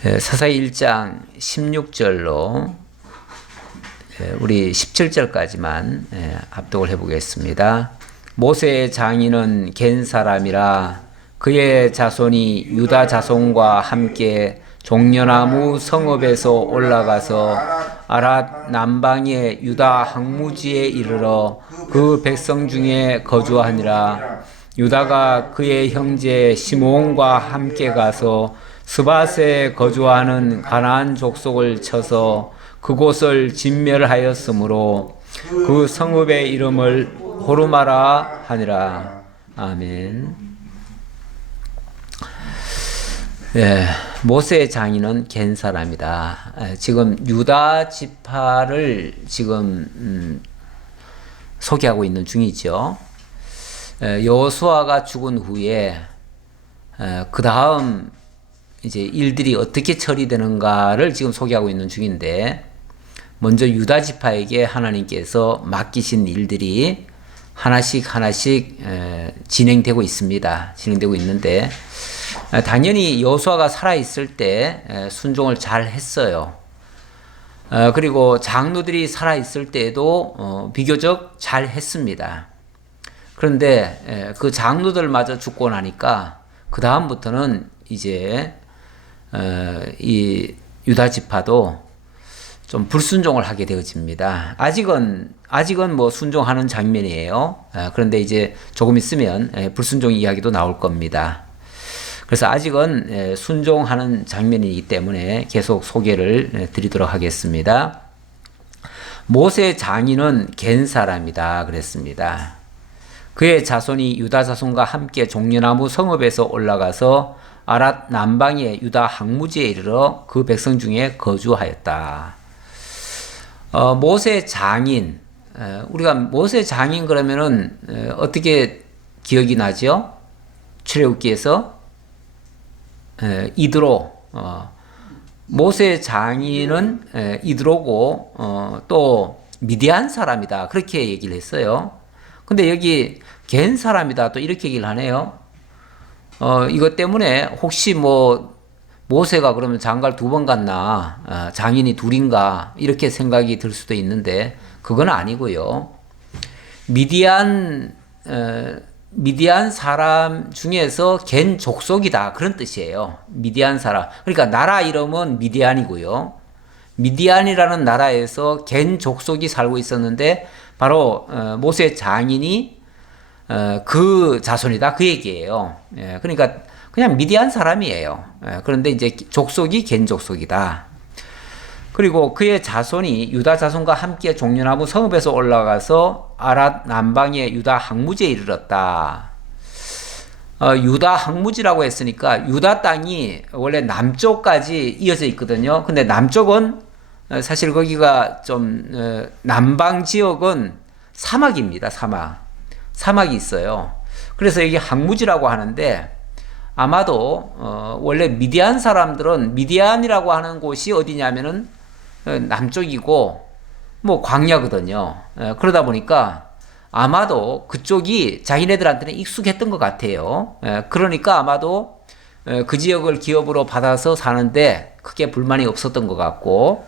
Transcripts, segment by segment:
사사기 1장 16절로 우리 17절까지만 합독을 해보겠습니다. 모세의 장인은 겐 사람이라 그의 자손이 유다 자손과 함께 종려나무 성읍에서 올라가서 아랏 남방의 유다 항무지에 이르러 그 백성 중에 거주하니라. 유다가 그의 형제 시므온과 함께 가서 스밧에 거주하는 가나안 족속을 쳐서 그곳을 진멸하였으므로 그 성읍의 이름을 호르마라 하니라. 아멘. 모세의 장인은 겐 사람이다. 지금 유다 지파를 지금 소개하고 있는 중이죠. 여호수아가 죽은 후에 그 다음 이제 일들이 어떻게 처리되는가를 지금 소개하고 있는 중인데, 먼저 유다 지파에게 하나님께서 맡기신 일들이 하나씩 진행되고 있습니다. 진행되고 있는데, 당연히 여호수아가 살아있을 때 순종을 잘 했어요. 그리고 장로들이 살아있을 때에도 비교적 잘 했습니다. 그런데 그 장로들마저 죽고 나니까 그 다음부터는 이제 이 유다 지파도 좀 불순종을 하게 되어집니다. 아직은 뭐 순종하는 장면이에요. 그런데 이제 조금 있으면 불순종 이야기도 나올 겁니다. 그래서 아직은 순종하는 장면이기 때문에 계속 소개를 드리도록 하겠습니다. 모세 장인은 겐 사람이다 그랬습니다. 그의 자손이 유다 자손과 함께 종려나무 성읍에서 올라가서 아랏 남방의 유다 항무지에 이르러 그 백성 중에 거주하였다. 모세 장인, 우리가 모세 장인 그러면은 어떻게 기억이 나죠? 출애굽기에서 이드로, 모세 장인은 이드로고 또 미디안 사람이다 그렇게 얘기를 했어요. 근데 여기 겐 사람이다 또 이렇게 얘기를 하네요. 이것 때문에 혹시 뭐 모세가 그러면 장가를 2번 갔나, 장인이 둘인가 이렇게 생각이 들 수도 있는데 그건 아니고요. 미디안 사람 중에서 겐 족속이다 그런 뜻이에요. 미디안 사람. 그러니까 나라 이름은 미디안이고요. 미디안이라는 나라에서 겐 족속이 살고 있었는데 바로 모세 장인이 그 자손이다 그 얘기예요. 그러니까 그냥 미디안 사람이에요. 그런데 이제 족속이 겐 족속이다. 그리고 그의 자손이 유다 자손과 함께 종려나무 성읍에서 올라가서 아랏 남방의 유다 항무지에 이르렀다. 유다 항무지라고 했으니까 유다 땅이 원래 남쪽까지 이어져 있거든요. 근데 남쪽은 사실 거기가 좀 남방 지역은 사막입니다. 사막이 있어요. 그래서 여기 항무지라고 하는데 아마도 원래 미디안 사람들은 미디안이라고 하는 곳이 어디냐면은 남쪽이고 뭐 광야거든요. 그러다 보니까 아마도 그쪽이 자기네들한테는 익숙했던 것 같아요. 그러니까 아마도 그 지역을 기업으로 받아서 사는데 크게 불만이 없었던 것 같고,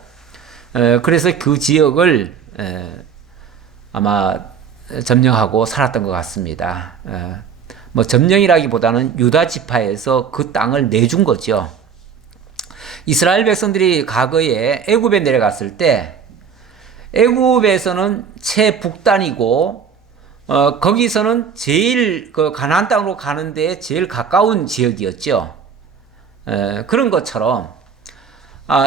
그래서 그 지역을 아마 점령하고 살았던 것 같습니다. 뭐 점령이라기보다는 유다 지파에서 그 땅을 내준 거죠. 이스라엘 백성들이 과거에 애굽에 내려갔을 때 애굽에서는 최북단이고 거기서는 제일 그 가나안 땅으로 가는 데 제일 가까운 지역이었죠. 그런 것처럼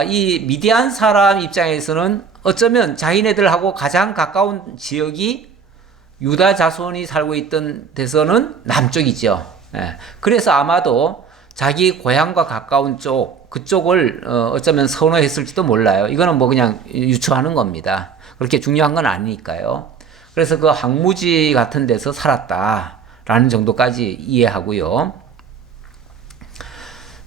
이 미디안 사람 입장에서는 어쩌면 자기네들하고 가장 가까운 지역이 유다 자손이 살고 있던 데서는 남쪽이죠. 그래서 아마도 자기 고향과 가까운 쪽, 그쪽을 어쩌면 선호했을지도 몰라요. 이거는 뭐 그냥 유추하는 겁니다. 그렇게 중요한 건 아니니까요. 그래서 그 항무지 같은 데서 살았다라는 정도까지 이해하고요.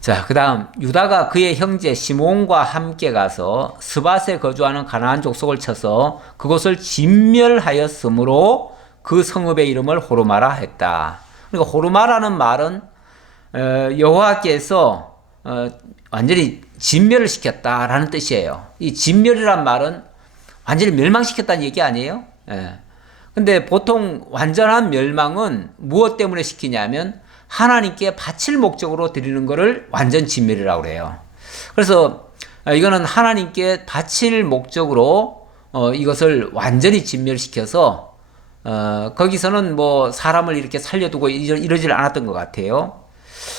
자, 그 다음 유다가 그의 형제 시므온과 함께 가서 스밧에 거주하는 가나안 족속을 쳐서 그곳을 진멸하였으므로 그 성읍의 이름을 호르마라 했다. 그러니까 호르마라는 말은 여호와께서 완전히 진멸을 시켰다라는 뜻이에요. 이 진멸이란 말은 완전히 멸망시켰다는 얘기 아니에요? 예. 근데 보통 완전한 멸망은 무엇 때문에 시키냐면 하나님께 바칠 목적으로 드리는 것을 완전 진멸이라고 그래요. 그래서 이거는 하나님께 바칠 목적으로 이것을 완전히 진멸시켜서 거기서는 뭐 사람을 이렇게 살려두고 이러질 않았던 것 같아요.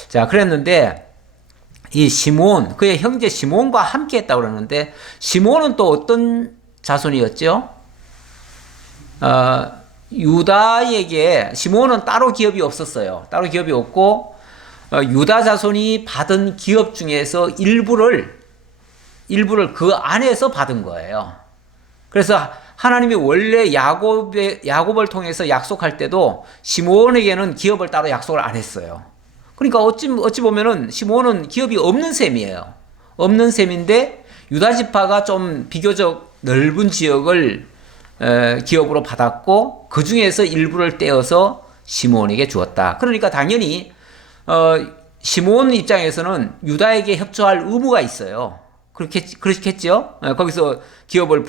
자, 그랬는데 이 시므온, 그의 형제 시므온과 함께 했다고 그러는데 시므온은 또 어떤 자손이었죠? 유다에게 시므온은 따로 기업이 없었어요. 따로 기업이 없고 유다 자손이 받은 기업 중에서 일부를 그 안에서 받은 거예요. 그래서 하나님이 원래 야곱을 통해서 약속할 때도 시므온에게는 기업을 따로 약속을 안 했어요. 그러니까 어찌 보면은 시므온은 기업이 없는 셈이에요. 없는 셈인데 유다 지파가 좀 비교적 넓은 지역을 기업으로 받았고 그 중에서 일부를 떼어서 시므온에게 주었다. 그러니까 당연히 시므온 입장에서는 유다에게 협조할 의무가 있어요. 그렇겠죠? 거기서 기업을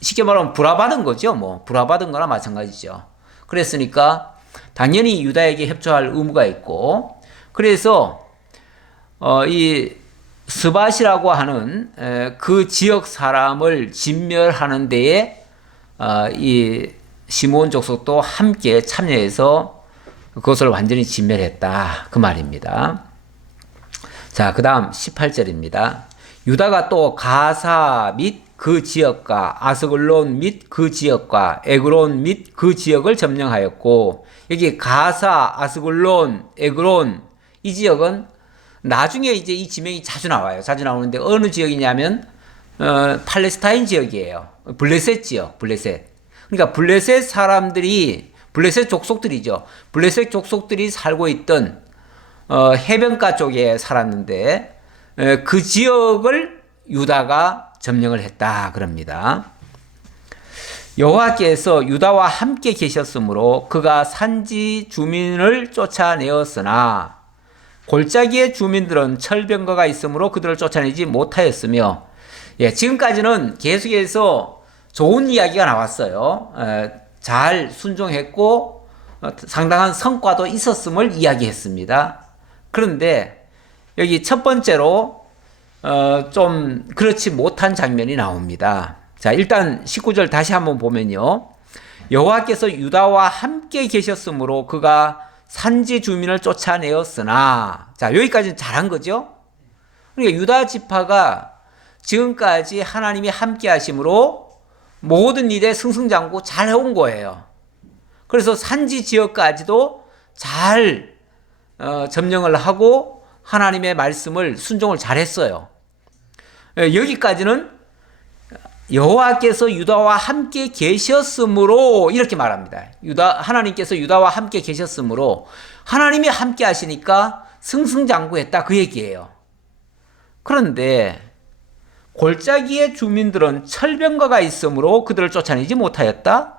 쉽게 말하면 불화받은 거죠. 뭐 불화받은 거나 마찬가지죠. 그랬으니까 당연히 유다에게 협조할 의무가 있고, 그래서 이 스밧이라고 하는 그 지역 사람을 진멸하는 데에 이 시므온 족속도 함께 참여해서 그것을 완전히 진멸했다, 그 말입니다. 자, 그 다음 18절입니다. 유다가 또 가사 및 그 지역과 아스글론 및 그 지역과 에그론 및 그 지역을 점령하였고, 여기 가사, 아스글론, 에그론 이 지역은 나중에 이제 이 지명이 자주 나와요. 자주 나오는데 어느 지역이냐면 팔레스타인 지역이에요. 블레셋 지역, 블레셋. 그러니까 블레셋 사람들이, 블레셋 족속들이죠. 블레셋 족속들이 살고 있던 해변가 쪽에 살았는데 그 지역을 유다가 점령을 했다 그럽니다. 여호와께서 유다와 함께 계셨으므로 그가 산지 주민을 쫓아내었으나 골짜기의 주민들은 철병거가 있으므로 그들을 쫓아내지 못하였으며, 예, 지금까지는 계속해서 좋은 이야기가 나왔어요. 잘 순종했고 상당한 성과도 있었음을 이야기했습니다. 그런데 여기 첫 번째로 좀 그렇지 못한 장면이 나옵니다. 자, 일단 19절 다시 한번 보면요. 여호와께서 유다와 함께 계셨으므로 그가 산지 주민을 쫓아내었으나, 자, 여기까지는 잘한 거죠. 그러니까 유다 지파가 지금까지 하나님이 함께 하심으로 모든 일에 승승장구 잘 해온 거예요. 그래서 산지 지역까지도 잘 점령을 하고 하나님의 말씀을 순종을 잘했어요. 여기까지는 여호와께서 유다와 함께 계셨으므로 이렇게 말합니다. 하나님께서 유다와 함께 계셨으므로 하나님이 함께 하시니까 승승장구했다, 그 얘기예요. 그런데 골짜기의 주민들은 철병거가 있으므로 그들을 쫓아내지 못하였다?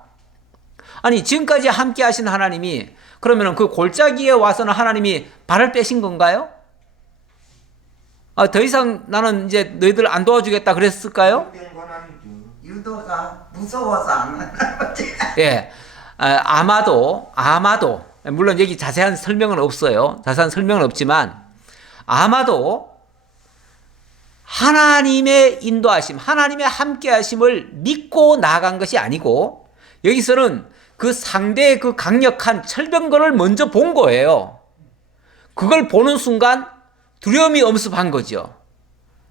아니, 지금까지 함께 하신 하나님이 그러면 그 골짜기에 와서는 하나님이 발을 빼신 건가요? 더 이상 나는 이제 너희들 안 도와주겠다 그랬을까요? 유도가 무서워서 안 하는 거지. 예, 아마도 물론 여기 자세한 설명은 없어요. 자세한 설명은 없지만 아마도 하나님의 인도하심, 하나님의 함께하심을 믿고 나아간 것이 아니고 여기서는 그 상대의 그 강력한 철병거를 먼저 본 거예요. 그걸 보는 순간 두려움이 엄습한 거죠.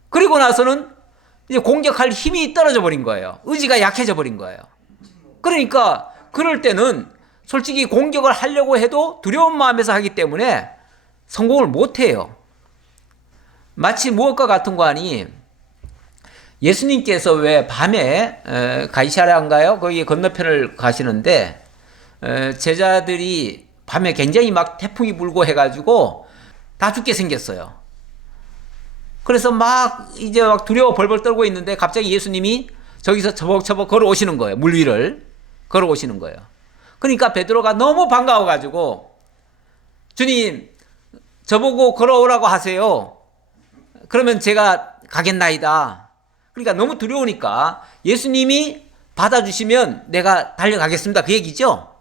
그리고 나서는 이제 공격할 힘이 떨어져 버린 거예요. 의지가 약해져 버린 거예요. 그러니까 그럴 때는 솔직히 공격을 하려고 해도 두려운 마음에서 하기 때문에 성공을 못 해요. 마치 무엇과 같은 거 아니, 예수님께서 왜 밤에 가이사랴인가요? 거기 건너편을 가시는데 제자들이 밤에 굉장히 막 태풍이 불고 해가지고 다 죽게 생겼어요. 그래서 이제 두려워 벌벌 떨고 있는데 갑자기 예수님이 저기서 처벅처벅 걸어오시는 거예요. 물 위를 걸어오시는 거예요. 그러니까 베드로가 너무 반가워가지고 주님, 저보고 걸어오라고 하세요. 그러면 제가 가겠나이다. 그러니까 너무 두려우니까 예수님이 받아주시면 내가 달려가겠습니다. 그 얘기죠.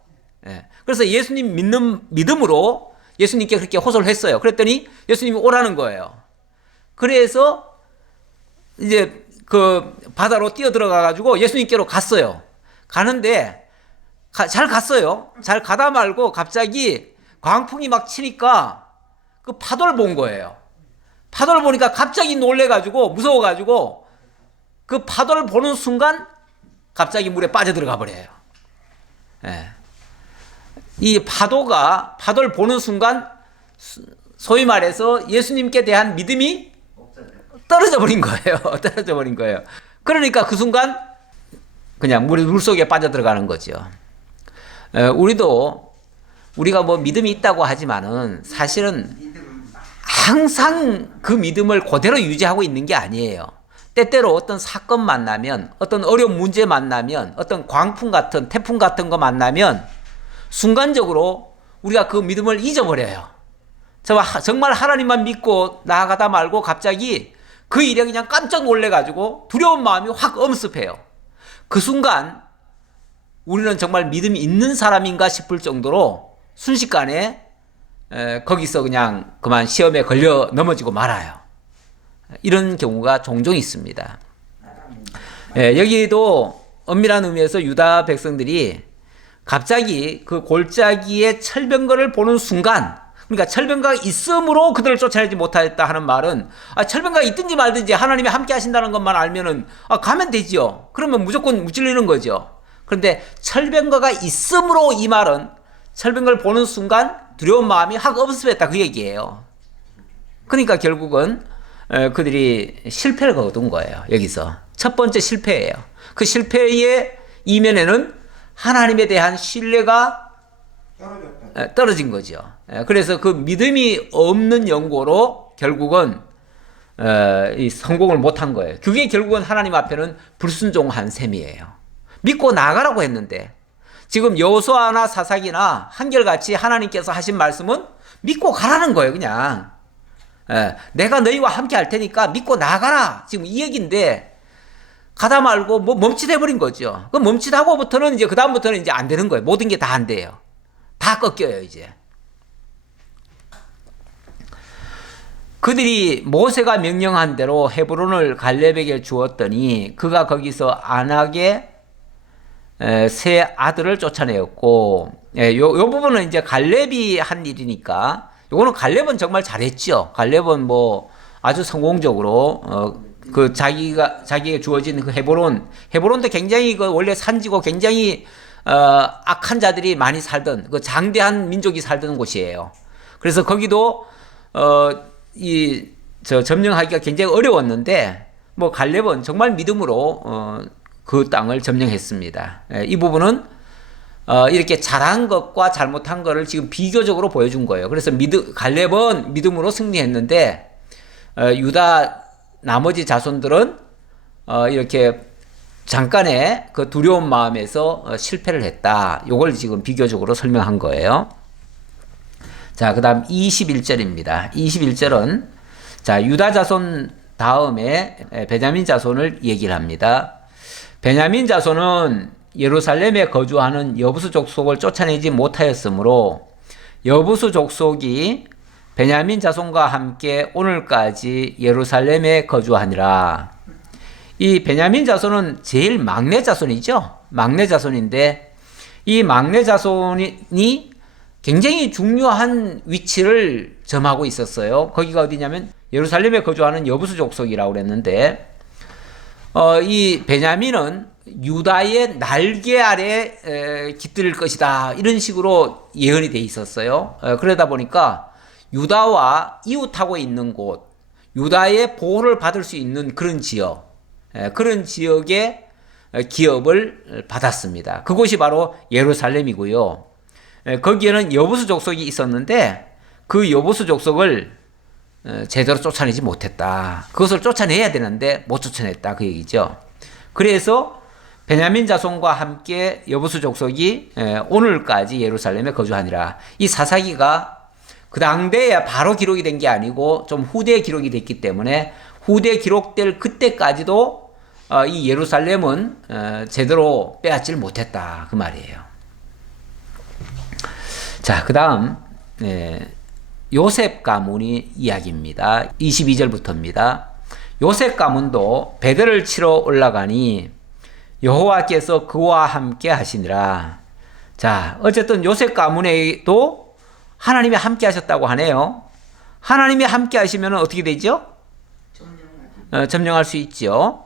예. 그래서 예수님 믿는 믿음으로 예수님께 그렇게 호소를 했어요. 그랬더니 예수님이 오라는 거예요. 그래서 이제 그 바다로 뛰어들어가 가지고 예수님께로 갔어요. 가는데 잘 갔어요. 잘 가다 말고 갑자기 광풍이 막 치니까 그 파도를 본 거예요. 파도를 보니까 갑자기 놀래가지고 무서워가지고 그 파도를 보는 순간 갑자기 물에 빠져들어가 버려요. 예. 이 파도를 보는 순간 소위 말해서 예수님께 대한 믿음이 떨어져 버린 거예요. 떨어져 버린 거예요. 그러니까 그 순간 그냥 물 속에 빠져들어가는 거죠. 우리가 뭐 믿음이 있다고 하지만은 사실은 항상 그 믿음을 그대로 유지하고 있는 게 아니에요. 때때로 어떤 사건 만나면, 어떤 어려운 문제 만나면, 어떤 광풍 같은, 태풍 같은 거 만나면 순간적으로 우리가 그 믿음을 잊어버려요. 정말 하나님만 믿고 나아가다 말고 갑자기 그 일에 그냥 깜짝 놀래가지고 두려운 마음이 확 엄습해요. 그 순간 우리는 정말 믿음이 있는 사람인가 싶을 정도로 순식간에 거기서 그냥 그만 시험에 걸려 넘어지고 말아요. 이런 경우가 종종 있습니다. 여기도 엄밀한 의미에서 유다 백성들이 갑자기 그 골짜기의 철병거를 보는 순간, 그러니까 철병거가 있음으로 그들을 쫓아내지 못하였다 하는 말은 철병거가 있든지 말든지 하나님이 함께 하신다는 것만 알면은 가면 되죠. 그러면 무조건 무찔리는 거죠. 그런데 철병거가 있음으로 이 말은 철병거를 보는 순간 두려운 마음이 확 엄습했다 그 얘기예요. 그러니까 결국은 그들이 실패를 거둔 거예요. 여기서 첫 번째 실패예요. 그 실패의 이면에는 하나님에 대한 신뢰가 떨어진 거죠. 그래서 그 믿음이 없는 연고로 결국은 이 성공을 못한 거예요. 그게 결국은 하나님 앞에는 불순종한 셈이에요. 믿고 나가라고 했는데 지금 여호수아나 사사기나 한결같이 하나님께서 하신 말씀은 믿고 가라는 거예요. 그냥 내가 너희와 함께 할 테니까 믿고 나가라. 지금 이 얘기인데 가다 말고 뭐 멈칫해 버린 거죠. 그 멈칫하고부터는 이제 그다음부터는 이제 안 되는 거예요. 모든 게 다 안 돼요. 다 꺾여요, 이제. 그들이 모세가 명령한 대로 헤브론을 갈렙에게 주었더니 그가 거기서 안악의 세 아들을 쫓아내었고, 요 부분은 이제 갈렙이 한 일이니까 요거는 갈렙은 정말 잘했죠. 갈렙은 뭐 아주 성공적으로 그 자기에게 주어진 그 헤브론도 굉장히 그 원래 산지고 굉장히 악한 자들이 많이 살던 그 장대한 민족이 살던 곳이에요. 그래서 거기도 점령하기가 굉장히 어려웠는데 뭐 갈렙은 정말 믿음으로 그 땅을 점령했습니다. 이 부분은 이렇게 잘한 것과 잘못한 것을 지금 비교적으로 보여준 거예요. 그래서 갈렙은 믿음으로 승리했는데 유다 나머지 자손들은 이렇게 잠깐의 그 두려운 마음에서 실패를 했다. 요걸 지금 비교적으로 설명한 거예요. 자, 그 다음 21절입니다. 21절은 자, 유다 자손 다음에 베냐민 자손을 얘기를 합니다. 베냐민 자손은 예루살렘에 거주하는 여부수 족속을 쫓아내지 못하였으므로 여부수 족속이 베냐민 자손과 함께 오늘까지 예루살렘에 거주하니라. 이 베냐민 자손은 제일 막내 자손이죠. 막내 자손인데 이 막내 자손이 굉장히 중요한 위치를 점하고 있었어요. 거기가 어디냐면 예루살렘에 거주하는 여부수 족속이라고 그랬는데 이 베냐민은 유다의 날개 아래 깃들 것이다. 이런 식으로 예언이 돼 있었어요. 그러다 보니까 유다와 이웃하고 있는 곳, 유다의 보호를 받을 수 있는 그런 지역, 그런 지역의 기업을 받았습니다. 그곳이 바로 예루살렘이고요. 거기에는 여부수 족속이 있었는데 그 여부수 족속을 제대로 쫓아내지 못했다. 그것을 쫓아내야 되는데 못 쫓아냈다. 그 얘기죠. 그래서 베냐민 자손과 함께 여부수 족속이 오늘까지 예루살렘에 거주하니라. 이 사사기가 그 당대에 바로 기록이 된 게 아니고 좀 후대에 기록이 됐기 때문에 후대에 기록될 그때까지도 이 예루살렘은 제대로 빼앗지를 못했다 그 말이에요. 자, 그 다음 요셉 가문의 이야기입니다. 22절부터입니다. 요셉 가문도 베델을 치러 올라가니 여호와께서 그와 함께 하시니라. 자, 어쨌든 요셉 가문에도 하나님이 함께 하셨다고 하네요. 하나님이 함께 하시면 어떻게 되죠? 점령할 수 있죠.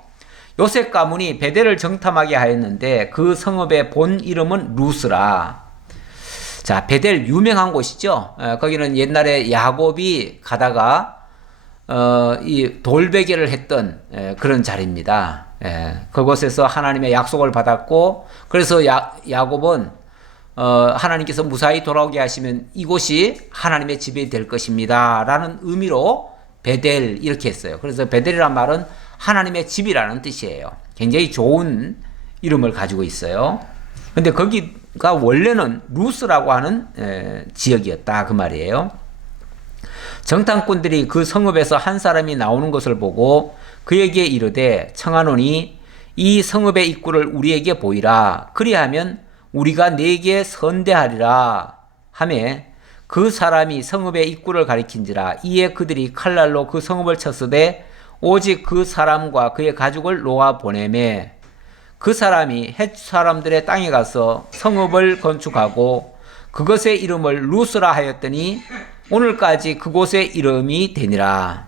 요셉 가문이 베델을 정탐하게 하였는데 그 성읍의 본 이름은 루스라. 자, 베델 유명한 곳이죠. 거기는 옛날에 야곱이 가다가 이 돌베개를 했던 그런 자리입니다. 그곳에서 하나님의 약속을 받았고, 그래서 야곱은 하나님께서 무사히 돌아오게 하시면 이곳이 하나님의 집이 될 것입니다 라는 의미로 베델 이렇게 했어요. 그래서 베델이란 말은 하나님의 집이라는 뜻이에요. 굉장히 좋은 이름을 가지고 있어요. 근데 거기가 원래는 루스라고 하는 지역이었다 그 말이에요. 정탐꾼들이 그 성읍에서 한 사람이 나오는 것을 보고 그에게 이르되 청하노니 이 성읍의 입구를 우리에게 보이라. 그리하면 우리가 네게 선대하리라 하매 그 사람이 성읍의 입구를 가리킨지라. 이에 그들이 칼날로 그 성읍을 쳤으되 오직 그 사람과 그의 가족을 놓아 보내매 그 사람이 헷 사람들의 땅에 가서 성읍을 건축하고 그것의 이름을 루스라 하였더니 오늘까지 그곳의 이름이 되니라.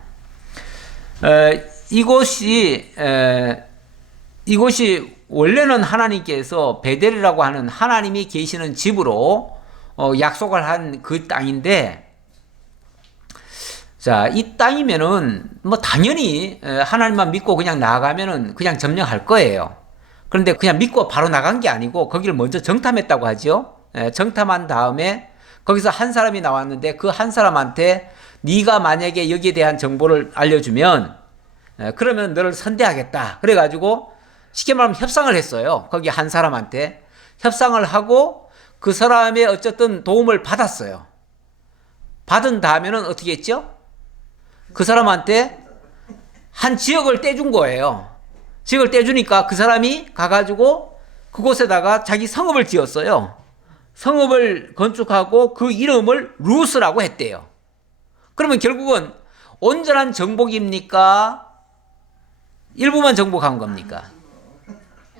이곳이 원래는 하나님께서 베델이라고 하는 하나님이 계시는 집으로 약속을 한 그 땅인데, 자, 이 땅이면은 뭐 당연히 하나님만 믿고 그냥 나아가면은 그냥 점령할 거예요. 그런데 그냥 믿고 바로 나간 게 아니고 거기를 먼저 정탐했다고 하죠. 정탐한 다음에 거기서 한 사람이 나왔는데 그 한 사람한테 네가 만약에 여기에 대한 정보를 알려주면 그러면 너를 선대하겠다. 그래가지고 쉽게 말하면 협상을 했어요. 거기 한 사람한테 협상을 하고 그 사람의 어쨌든 도움을 받았어요. 받은 다음에는 어떻게 했죠? 그 사람한테 한 지역을 떼준 거예요. 지역을 떼주니까 그 사람이 가가지고 그곳에다가 자기 성읍을 지었어요. 성읍을 건축하고 그 이름을 루스라고 했대요. 그러면 결국은 온전한 정복입니까? 일부만 정복한 겁니까?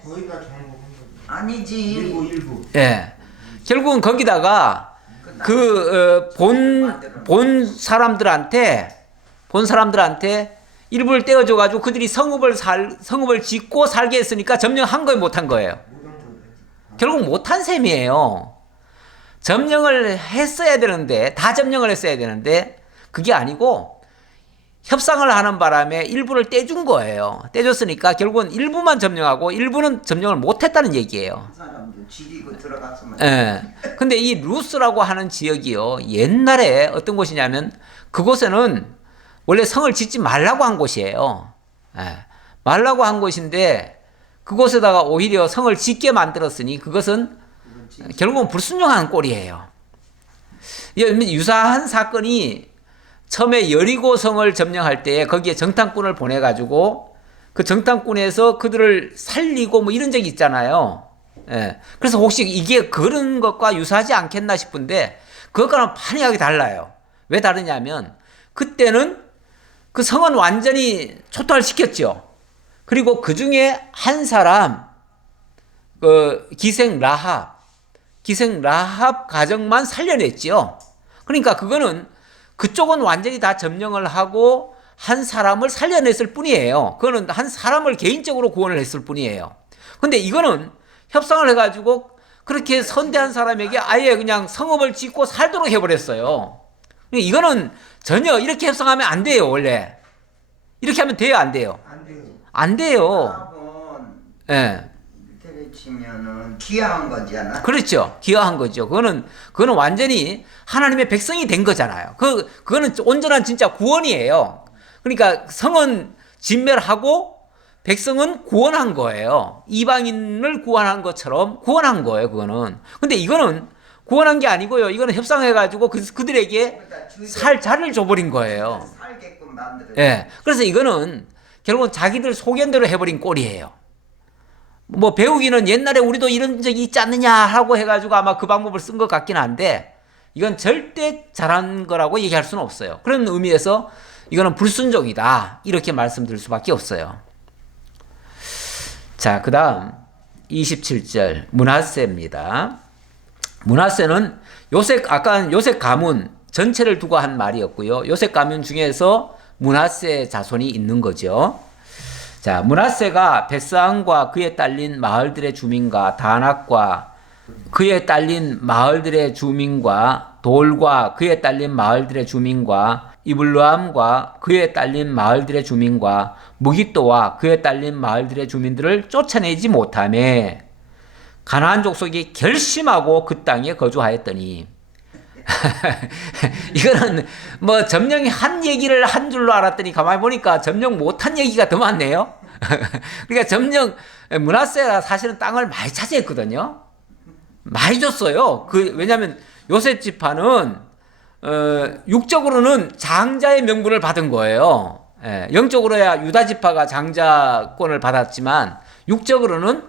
거의 다 정복한 거죠. 아니지. 일부. 예. 결국은 거기다가 본 사람들한테 일부를 떼어줘가지고 그들이 성읍을 짓고 살게 했으니까 점령한 거예요, 못한 거예요? 결국 못한 셈이에요. 점령을 했어야 되는데, 다 점령을 했어야 되는데, 그게 아니고, 협상을 하는 바람에 일부를 떼준 거예요. 떼줬으니까 결국은 일부만 점령하고 일부는 점령을 못했다는 얘기예요. 사람도 지리고 들어갔으면. 예. 근데 이 루스라고 하는 지역이요, 옛날에 어떤 곳이냐면, 그곳에는 원래 성을 짓지 말라고 한 곳이에요. 예. 말라고 한 곳인데, 그곳에다가 오히려 성을 짓게 만들었으니 그것은 결국은 불순종하는 꼴이에요. 유사한 사건이 처음에 여리고성을 점령할 때에 거기에 정탐꾼을 보내가지고 그 정탐꾼에서 그들을 살리고 뭐 이런 적이 있잖아요. 예. 그래서 혹시 이게 그런 것과 유사하지 않겠나 싶은데 그것과는 판이하게 달라요. 왜 다르냐면 그때는 그 성은 완전히 초토화시켰죠. 그리고 그 중에 한 사람, 기생 라합 가정만 살려냈죠. 그러니까 그거는 그쪽은 완전히 다 점령을 하고 한 사람을 살려냈을 뿐이에요. 그거는 한 사람을 개인적으로 구원을 했을 뿐이에요. 근데 이거는 협상을 해가지고 그렇게 선대한 사람에게 아예 그냥 성읍을 짓고 살도록 해버렸어요. 이거는 전혀 이렇게 협상하면 안 돼요, 원래. 이렇게 하면 돼요, 안 돼요? 안 돼요. 안 돼요. 사업은 예. 이렇게 치면은 기여한 거잖아. 그렇죠. 기여한 거죠. 그거는 완전히 하나님의 백성이 된 거잖아요. 그거는 온전한 진짜 구원이에요. 그러니까 성은 진멸하고 백성은 구원한 거예요. 이방인을 구원한 것처럼 구원한 거예요, 그거는. 근데 이거는 구원한 게 아니고요. 이거는 협상해가지고 그들에게 거기다 주제- 살 자리를 줘버린 거예요. 살게끔 만들어. 예. 그래서 이거는 결국은 자기들 소견대로 해버린 꼴이에요. 뭐 배우기는 옛날에 우리도 이런 적이 있지 않느냐 하고 해가지고 아마 그 방법을 쓴 것 같긴 한데 이건 절대 잘한 거라고 얘기할 수는 없어요. 그런 의미에서 이거는 불순종이다. 이렇게 말씀드릴 수밖에 없어요. 자, 그 다음 27절 므낫세입니다. 므낫세는 아까 요셉 가문 전체를 두고 한 말이었고요. 요셉 가문 중에서 므낫세 자손이 있는 거죠. 자, 므낫세가 베스안과 그에 딸린 마을들의 주민과 다낙과 그에 딸린 마을들의 주민과 돌과 그에 딸린 마을들의 주민과 이블루암과 그에 딸린 마을들의 주민과 무기또와 그에 딸린 마을들의 주민들을 쫓아내지 못하며 가나안 족속이 결심하고 그 땅에 거주하였더니 이거는 뭐 점령이 한 얘기를 한 줄로 알았더니 가만히 보니까 점령 못한 얘기가 더 많네요. 그러니까 므낫세가 사실은 땅을 많이 차지했거든요. 많이 줬어요. 왜냐하면 요셉 지파는 육적으로는 장자의 명분을 받은 거예요. 예, 영적으로야 유다 지파가 장자권을 받았지만 육적으로는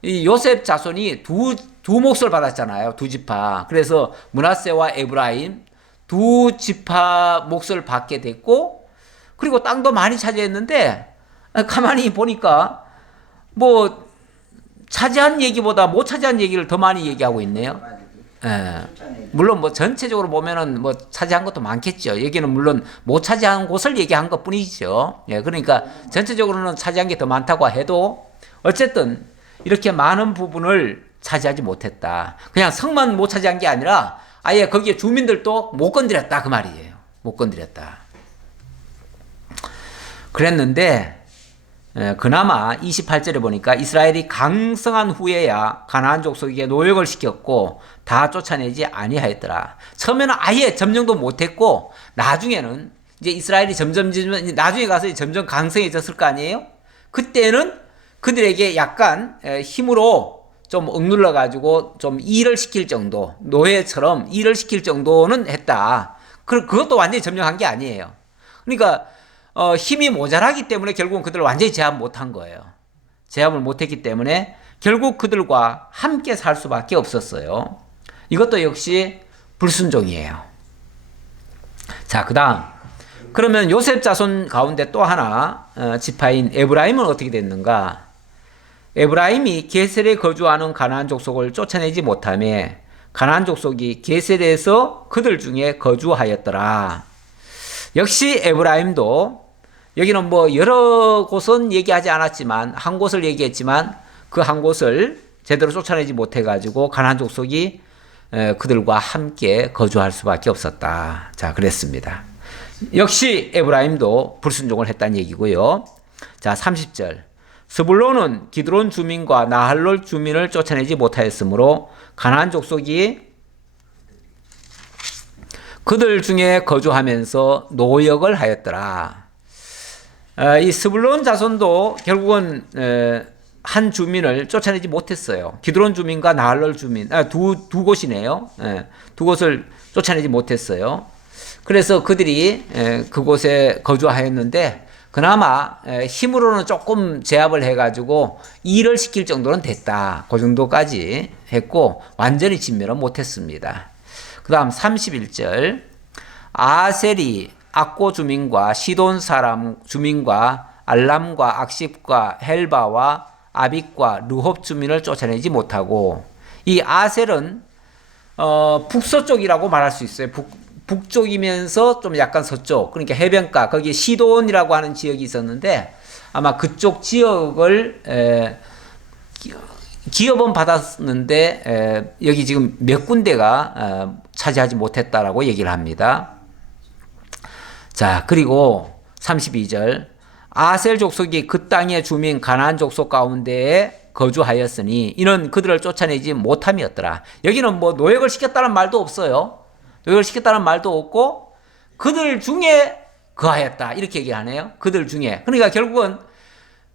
이 요셉 자손이 두 몫을 받았잖아요. 두 지파. 그래서 므낫세와 에브라임 두 지파 몫을 받게 됐고 그리고 땅도 많이 차지했는데 가만히 보니까 뭐 차지한 얘기보다 못 차지한 얘기를 더 많이 얘기하고 있네요. 예. 물론 뭐 전체적으로 보면은 뭐 차지한 것도 많겠죠. 여기는 물론 못 차지한 곳을 얘기한 것 뿐이죠. 예. 그러니까 전체적으로는 차지한 게 더 많다고 해도 어쨌든 이렇게 많은 부분을 차지하지 못했다. 그냥 성만 못 차지한 게 아니라 아예 거기에 주민들도 못 건드렸다. 그 말이에요. 못 건드렸다. 그랬는데 그나마 28절에 보니까 이스라엘이 강성한 후에야 가나안 족속에게 노역을 시켰고 다 쫓아내지 아니하였더라. 처음에는 아예 점령도 못했고 나중에는 이제 이스라엘이 점점 나중에 가서 점점 강성해졌을 거 아니에요? 그때는 그들에게 약간 힘으로 좀 억눌러 가지고 좀 일을 시킬 정도, 노예처럼 일을 시킬 정도는 했다. 그것도 완전히 점령한 게 아니에요. 그러니까 힘이 모자라기 때문에 결국은 그들을 완전히 제압 못한 거예요. 제압을 못했기 때문에 결국 그들과 함께 살 수밖에 없었어요. 이것도 역시 불순종이에요. 자, 그 다음 그러면 요셉 자손 가운데 또 하나 지파인 에브라임은 어떻게 됐는가? 에브라임이 게셀에 거주하는 가나안 족속을 쫓아내지 못하며 가나안 족속이 게셀에서 그들 중에 거주하였더라. 역시 에브라임도 여기는 뭐 여러 곳은 얘기하지 않았지만 한 곳을 얘기했지만 그 한 곳을 제대로 쫓아내지 못해가지고 가나안 족속이 그들과 함께 거주할 수밖에 없었다. 자, 그랬습니다. 역시 에브라임도 불순종을 했다는 얘기고요. 자, 30절. 스불론은 기드론 주민과 나할롤 주민을 쫓아내지 못하였으므로 가나안 족속이 그들 중에 거주하면서 노역을 하였더라. 이 스불론 자손도 결국은 한 주민을 쫓아내지 못했어요. 기드론 주민과 나할롤 주민, 두 곳이네요. 두 곳을 쫓아내지 못했어요. 그래서 그들이 그곳에 거주하였는데 그나마 힘으로는 조금 제압을 해가지고 일을 시킬 정도는 됐다. 그 정도까지 했고 완전히 진멸은 못했습니다. 그 다음 31절 아셀이 악고 주민과 시돈 사람 주민과 알람과 악십과 헬바와 아빅과 르홉 주민을 쫓아내지 못하고 이 아셀은 북서쪽이라고 말할 수 있어요. 북쪽이면서 좀 약간 서쪽, 그러니까 해변가, 거기에 시돈이라고 하는 지역이 있었는데 아마 그쪽 지역을 기업은 받았는데 여기 지금 몇 군데가 차지하지 못했다라고 얘기를 합니다. 자, 그리고 32절 아셀 족속이 그 땅의 주민 가나안 족속 가운데에 거주하였으니 이는 그들을 쫓아내지 못함이었더라. 여기는 뭐 노역을 시켰다는 말도 없어요. 노역을 시켰다는 말도 없고 그들 중에 거하였다 이렇게 얘기하네요. 그들 중에. 그러니까 결국은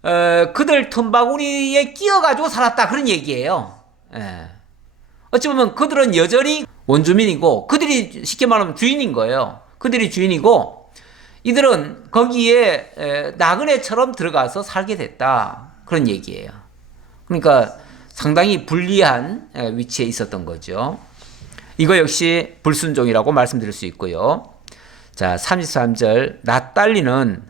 그들 틈바구니에 끼어가지고 살았다 그런 얘기예요. 예. 어찌 보면 그들은 여전히 원주민이고 그들이 쉽게 말하면 주인인 거예요. 그들이 주인이고 이들은 거기에 나그네처럼 들어가서 살게 됐다. 그런 얘기예요. 그러니까 상당히 불리한 위치에 있었던 거죠. 이거 역시 불순종이라고 말씀드릴 수 있고요. 자, 33절 납달리는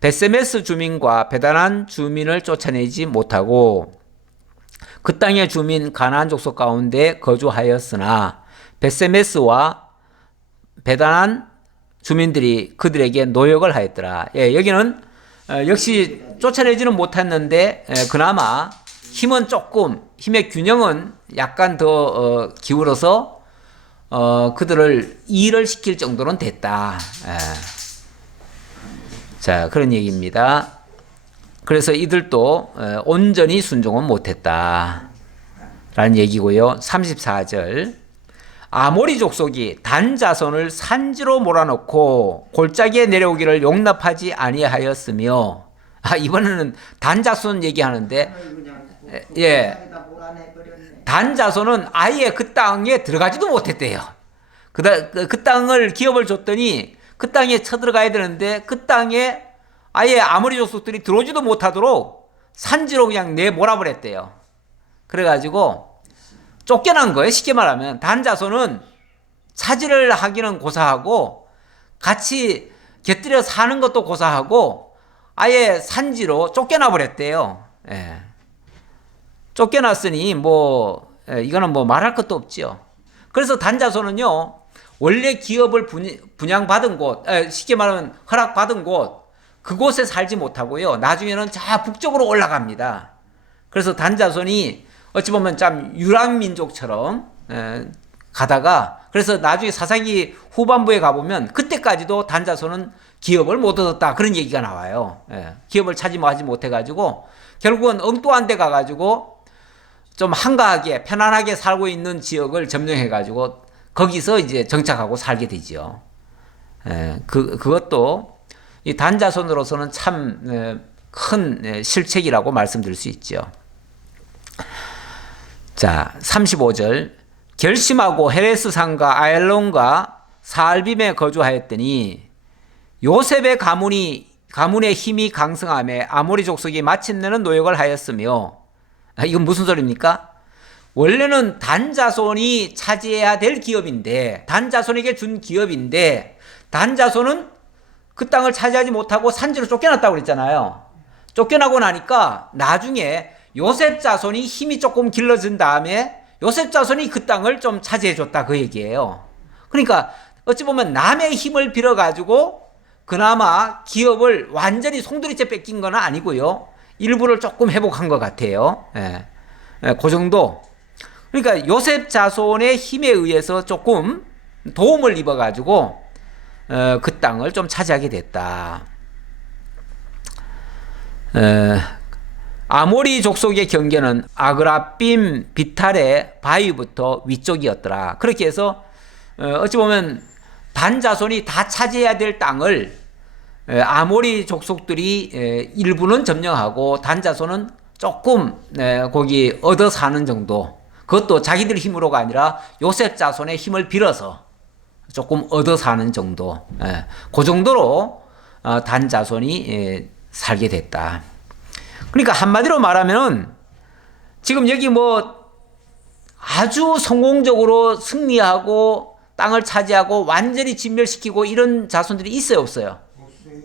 베세메스 주민과 베다난 주민을 쫓아내지 못하고 그 땅의 주민 가나안 족속 가운데 거주하였으나 베세메스와 베다난 주민들이 그들에게 노역을 하였더라. 예, 여기는 역시 쫓아내지는 못했는데 그나마 힘의 균형은 약간 더 기울어서 그들을 일을 시킬 정도는 됐다. 예. 자, 그런 얘기입니다. 그래서 이들도 온전히 순종은 못했다. 라는 얘기고요. 34절. 아모리 족속이 단 자손을 산지로 몰아넣고 골짜기에 내려오기를 용납하지 아니하였으며, 이번에는 단 자손 얘기하는데, 예. 단 자손은 아예 그 땅에 들어가지도 못했대요. 그 땅을 기업을 줬더니 그 땅에 쳐들어가야 되는데 그 땅에 아예 아모리 족속들이 들어오지도 못하도록 산지로 그냥 내몰아버렸대요. 그래가지고 쫓겨난 거예요. 쉽게 말하면 단 자손은 차지를 하기는 고사하고 같이 곁들여 사는 것도 고사하고 아예 산지로 쫓겨나 버렸대요. 예. 쫓겨났으니 이거는 말할 것도 없지요. 그래서 단 자손은요 원래 기업을 분양받은 곳, 쉽게 말하면 허락받은 곳, 그곳에 살지 못하고요 나중에는 저 북쪽으로 올라갑니다. 그래서 단 자손이 어찌 보면 참 유랑민족처럼 가다가 그래서 나중에 사사기 후반부에 가보면 그때까지도 단 자손은 기업을 못 얻었다 그런 얘기가 나와요. 기업을 차지하지 못해가지고 결국은 엉뚱한 데 가가지고 좀 한가하게 편안하게 살고 있는 지역을 점령해가지고 거기서 이제 정착하고 살게 되죠. 그것도 이 단자손으로서는 참 큰 실책이라고 말씀드릴 수 있죠. 자, 35절. 결심하고 헤레스 산과 아엘론과 사알빔에 거주하였더니 요셉의 가문의 힘이 강성함에 아모리 족속이 마침내는 노역을 하였으며, 이건 무슨 소리입니까? 원래는 단자손이 차지해야 될 기업인데, 단자손에게 준 기업인데, 단자손은 그 땅을 차지하지 못하고 산지로 쫓겨났다고 그랬잖아요. 쫓겨나고 나니까 나중에 요셉 자손이 힘이 조금 길러진 다음에 요셉 자손이 그 땅을 좀 차지해줬다 그 얘기예요. 그러니까 어찌 보면 남의 힘을 빌어가지고 그나마 기업을 완전히 송두리째 뺏긴 건 아니고요. 일부를 조금 회복한 것 같아요. 그 정도. 그러니까 요셉 자손의 힘에 의해서 조금 도움을 입어가지고 그 땅을 좀 차지하게 됐다. 아모리 족속의 경계는 아그라빔 비탈의 바위부터 위쪽이었더라. 그렇게 해서 어찌 보면 단 자손이 다 차지해야 될 땅을 아모리 족속들이 일부는 점령하고 단 자손은 조금 거기 얻어 사는 정도. 그것도 자기들 힘으로가 아니라 요셉 자손의 힘을 빌어서 조금 얻어 사는 정도. 그 정도로 단 자손이 살게 됐다. 그러니까 한마디로 말하면 지금 여기 아주 성공적으로 승리하고 땅을 차지하고 완전히 진멸시키고 이런 자손들이 있어요, 없어요? 없어요.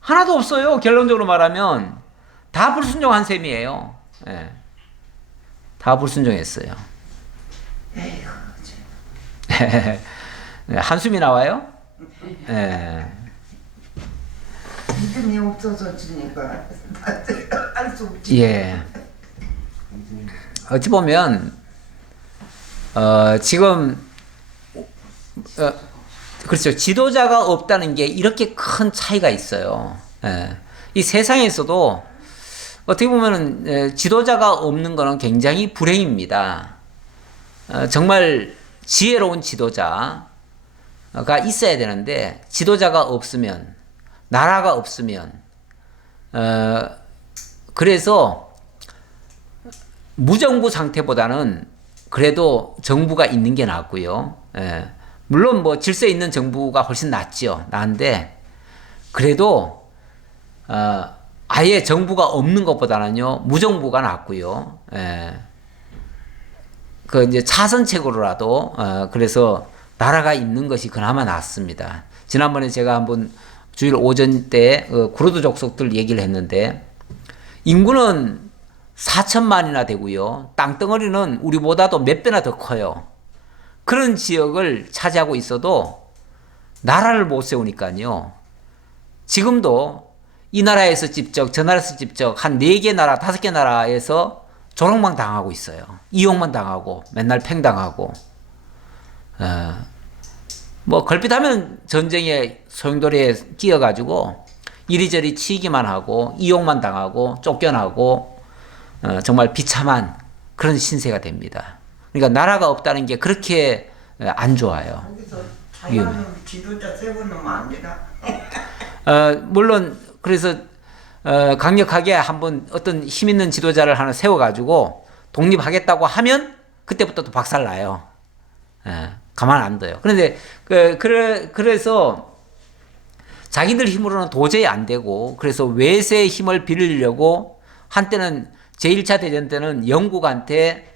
하나도 없어요. 결론적으로 말하면 다 불순종한 셈이에요. 다 불순종했어요. 한숨이 나와요? 믿음이 없어서 주니까 할 수 없지. 예. 어찌 보면 지금 그렇죠. 지도자가 없다는 게 이렇게 큰 차이가 있어요. 이 세상에서도 어떻게 보면은 지도자가 없는 거는 굉장히 불행입니다. 정말 지혜로운 지도자가 있어야 되는데 지도자가 없으면 나라가 없으면 그래서 무정부 상태보다는 그래도 정부가 있는 게 낫고요. 예. 물론 뭐 질서 있는 정부가 훨씬 낫죠. 나은데 그래도 아예 정부가 없는 것보다는요 무정부가 낫고요. 예. 그 이제 차선책으로라도 그래서 나라가 있는 것이 그나마 낫습니다. 지난번에 제가 한번 주일 오전 때 구르드 족속들 얘기를 했는데 인구는 4천만이나 되고요. 땅덩어리는 우리보다도 몇 배나 더 커요. 그런 지역을 차지하고 있어도 나라를 못 세우니까요. 지금도 이 나라에서 집적, 저 나라에서 집적 한 4개 나라, 5개 나라에서 조롱만 당하고 있어요. 이용만 당하고 맨날 팽당하고 뭐 걸핏하면 전쟁에 소용돌이에 끼어가지고 이리저리 치기만 하고 이용만 당하고 쫓겨나고 정말 비참한 그런 신세가 됩니다. 그러니까 나라가 없다는 게 그렇게 안 좋아요. 거기서 자유하는 지도자 세워놓으면 안 되나? 물론 그래서 강력하게 한번 어떤 힘 있는 지도자를 하나 세워가지고 독립하겠다고 하면 그때부터 또 박살나요. 가만 안 둬요. 그런데 그래서 자기들 힘으로는 도저히 안 되고 그래서 외세의 힘을 빌리려고 한때는 제1차 대전 때는 영국한테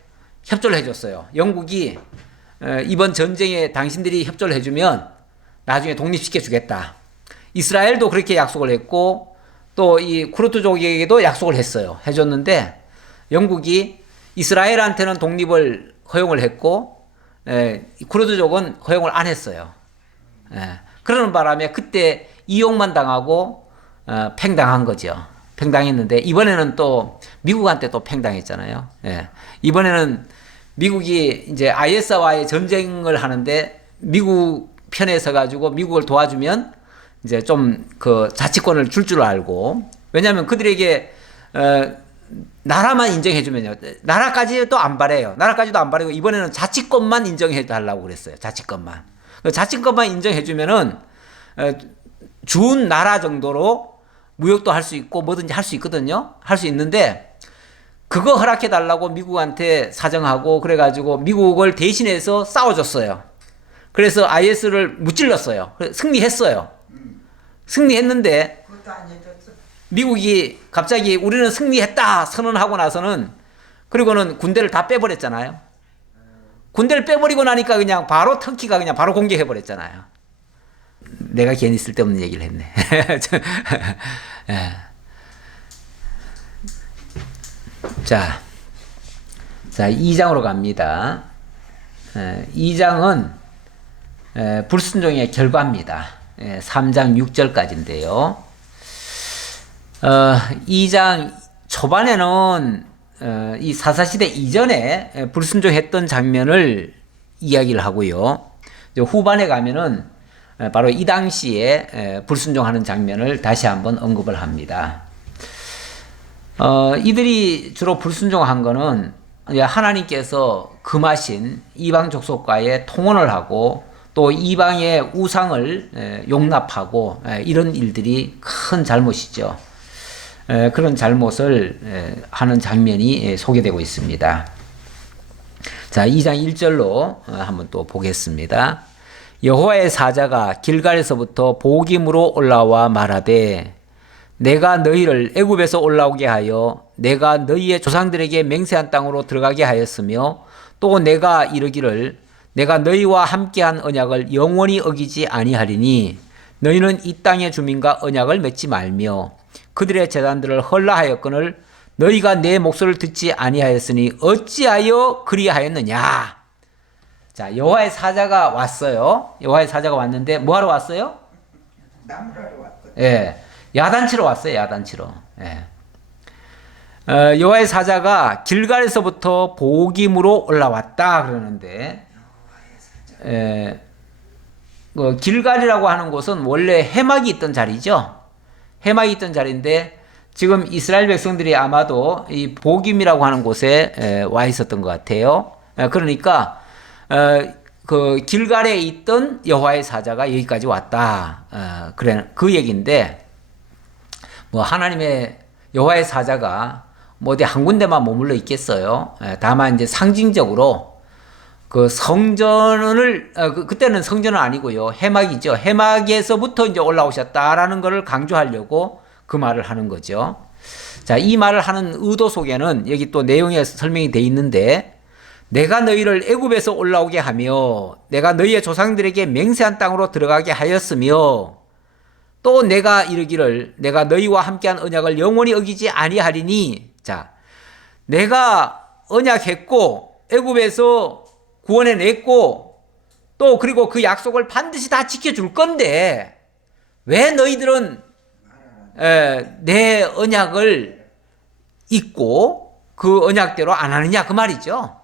협조를 해줬어요. 영국이 이번 전쟁에 당신들이 협조를 해주면 나중에 독립시켜 주겠다. 이스라엘도 그렇게 약속을 했고 또 이 쿠르트족에게도 약속을 했어요. 해줬는데 영국이 이스라엘한테는 독립을 허용을 했고 쿠르트족은 허용을 안 했어요. 그러는 바람에 그때 이용만 당하고 팽당한 거죠. 팽당했는데 이번에는 또 미국한테 또 팽당했잖아요. 이번에는 미국이 이제 IS와의 전쟁을 하는데 미국 편에 서 가지고 미국을 도와주면 이제 좀 그 자치권을 줄 알고 왜냐하면 그들에게 나라만 인정해 주면요 나라까지도 안 바래요. 나라까지도 안 바래고 이번에는 자치권만 인정해 달라고 그랬어요. 자치권만. 자치권만 인정해 주면은 준 나라 정도로 무역도 할 수 있고 뭐든지 할 수 있거든요. 할 수 있는데 그거 허락해 달라고 미국한테 사정하고 그래가지고 미국을 대신해서 싸워줬어요. 그래서 IS를 무찔렀어요. 승리했어요. 승리했는데 그것도 안 해줬어. 미국이 갑자기 우리는 승리했다 선언하고 나서는 그리고는 군대를 다 빼버렸잖아요. 군대를 빼버리고 나니까 그냥 바로 터키가 그냥 바로 공격해버렸잖아요. 내가 괜히 쓸데없는 얘기를 했네. 자, 2장으로 갑니다. 2장은 불순종의 결과입니다. 3장 6절까지인데요. 2장 초반에는 이 사사시대 이전에 불순종했던 장면을 이야기를 하고요. 후반에 가면은 바로 이 당시에 불순종하는 장면을 다시 한번 언급을 합니다. 이들이 주로 불순종한 거는 하나님께서 금하신 이방 족속과의 통혼을 하고 또 이방의 우상을 용납하고 이런 일들이 큰 잘못이죠. 그런 잘못을 하는 장면이 소개되고 있습니다. 자, 2장 1절로 한번 또 보겠습니다. 여호와의 사자가 길갈에서부터 보김으로 올라와 말하되 내가 너희를 애굽에서 올라오게 하여 내가 너희의 조상들에게 맹세한 땅으로 들어가게 하였으며 또 내가 이르기를 내가 너희와 함께한 언약을 영원히 어기지 아니하리니 너희는 이 땅의 주민과 언약을 맺지 말며 그들의 제단들을 헐라하였거늘 너희가 내 목소리를 듣지 아니하였으니 어찌하여 그리하였느냐. 자, 여호와의 사자가 왔어요. 여호와의 사자가 왔는데 뭐하러 왔어요? 나무라로 왔거든. 예, 야단치러 왔어요. 야단치러. 여호와의 사자가 길갈에서부터 보김으로 올라왔다 그러는데 길갈이라고 하는 곳은 원래 해막이 있던 자리죠. 해막이 있던 자리인데 지금 이스라엘 백성들이 아마도 이 보김이라고 하는 곳에 와 있었던 것 같아요. 그러니까 그 길갈에 있던 여호와의 사자가 여기까지 왔다. 그래 그 얘기인데 뭐 하나님의 여호와의 사자가 뭐 어디 한 군데만 머물러 있겠어요. 다만 이제 상징적으로 그 성전을 그때는 성전은 아니고요. 해막이죠. 해막에서부터 이제 올라오셨다라는 것을 강조하려고 그 말을 하는 거죠. 자, 이 말을 하는 의도 속에는 여기 또 내용에 설명이 돼 있는데 내가 너희를 애굽에서 올라오게 하며 내가 너희의 조상들에게 맹세한 땅으로 들어가게 하였으며 또 내가 이르기를 내가 너희와 함께한 언약을 영원히 어기지 아니하리니 자, 내가 언약했고 애굽에서 구원해 냈고 또 그리고 그 약속을 반드시 다 지켜줄 건데 왜 너희들은 내 언약을 잊고 그 언약대로 안 하느냐 그 말이죠.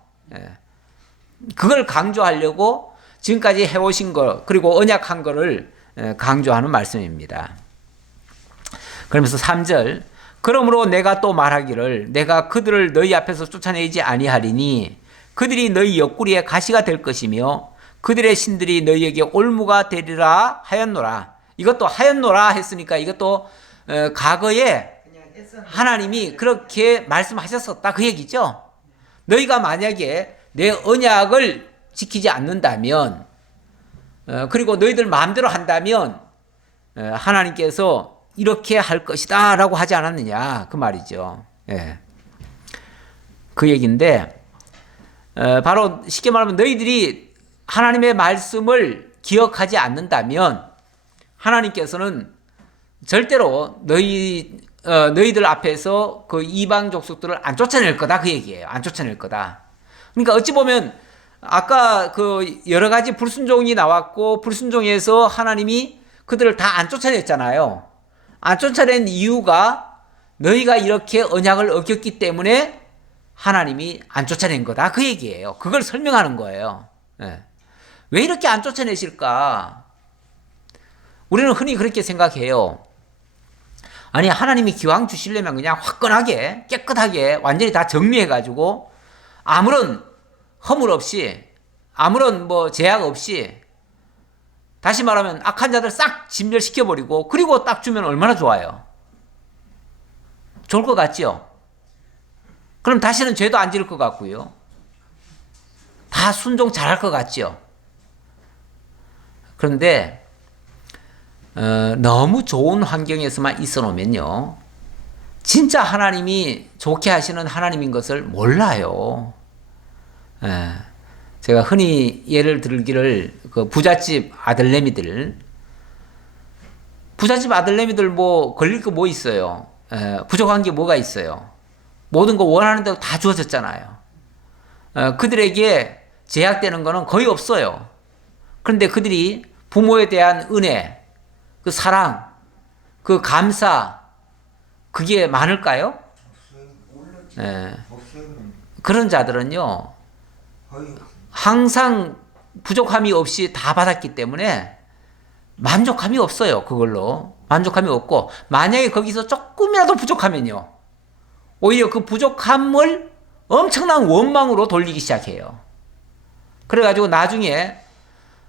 그걸 강조하려고 지금까지 해오신 거 그리고 언약한 거를 강조하는 말씀입니다. 그러면서 3절 그러므로 내가 또 말하기를 내가 그들을 너희 앞에서 쫓아내지 아니하리니 그들이 너희 옆구리에 가시가 될 것이며 그들의 신들이 너희에게 올무가 되리라 하였노라. 이것도 하였노라 했으니까 이것도 과거에 하나님이 그렇게 말씀하셨었다 그 얘기죠. 너희가 만약에 내 언약을 지키지 않는다면 그리고 너희들 마음대로 한다면 하나님께서 이렇게 할 것이다 라고 하지 않았느냐 그 말이죠. 예. 그 얘기인데 바로 쉽게 말하면 너희들이 하나님의 말씀을 기억하지 않는다면 하나님께서는 절대로 너희들 앞에서 그 이방 족속들을 안 쫓아낼 거다 그 얘기예요. 안 쫓아낼 거다. 그러니까 어찌 보면 아까 그 여러 가지 불순종이 나왔고 불순종에서 하나님이 그들을 다 안 쫓아냈잖아요. 안 쫓아낸 이유가 너희가 이렇게 언약을 어겼기 때문에 하나님이 안 쫓아낸 거다 그 얘기예요. 그걸 설명하는 거예요. 예. 왜 이렇게 안 쫓아내실까? 우리는 흔히 그렇게 생각해요. 아니 하나님이 기왕 주시려면 그냥 화끈하게 깨끗하게 완전히 다 정리해가지고 아무런 허물 없이 아무런 뭐 제약 없이 다시 말하면 악한 자들 싹 진멸시켜버리고 그리고 딱 주면 얼마나 좋아요. 좋을 것 같죠? 그럼 다시는 죄도 안 지을 것 같고요. 다 순종 잘할 것 같죠? 그런데 너무 좋은 환경에서만 있어 놓으면요. 진짜 하나님이 좋게 하시는 하나님인 것을 몰라요. 제가 흔히 예를 들기를 그 부잣집 아들내미들 뭐 걸릴 거 뭐 있어요. 부족한 게 뭐가 있어요. 모든 거 원하는 대로 다 주어졌잖아요. 그들에게 제약되는 거는 거의 없어요. 그런데 그들이 부모에 대한 은혜, 그 사랑, 그 감사, 그게 많을까요? 그런 자들은요, 항상 부족함이 없이 다 받았기 때문에 만족함이 없어요. 그걸로. 만족함이 없고, 만약에 거기서 조금이라도 부족하면요, 오히려 그 부족함을 엄청난 원망으로 돌리기 시작해요. 그래가지고 나중에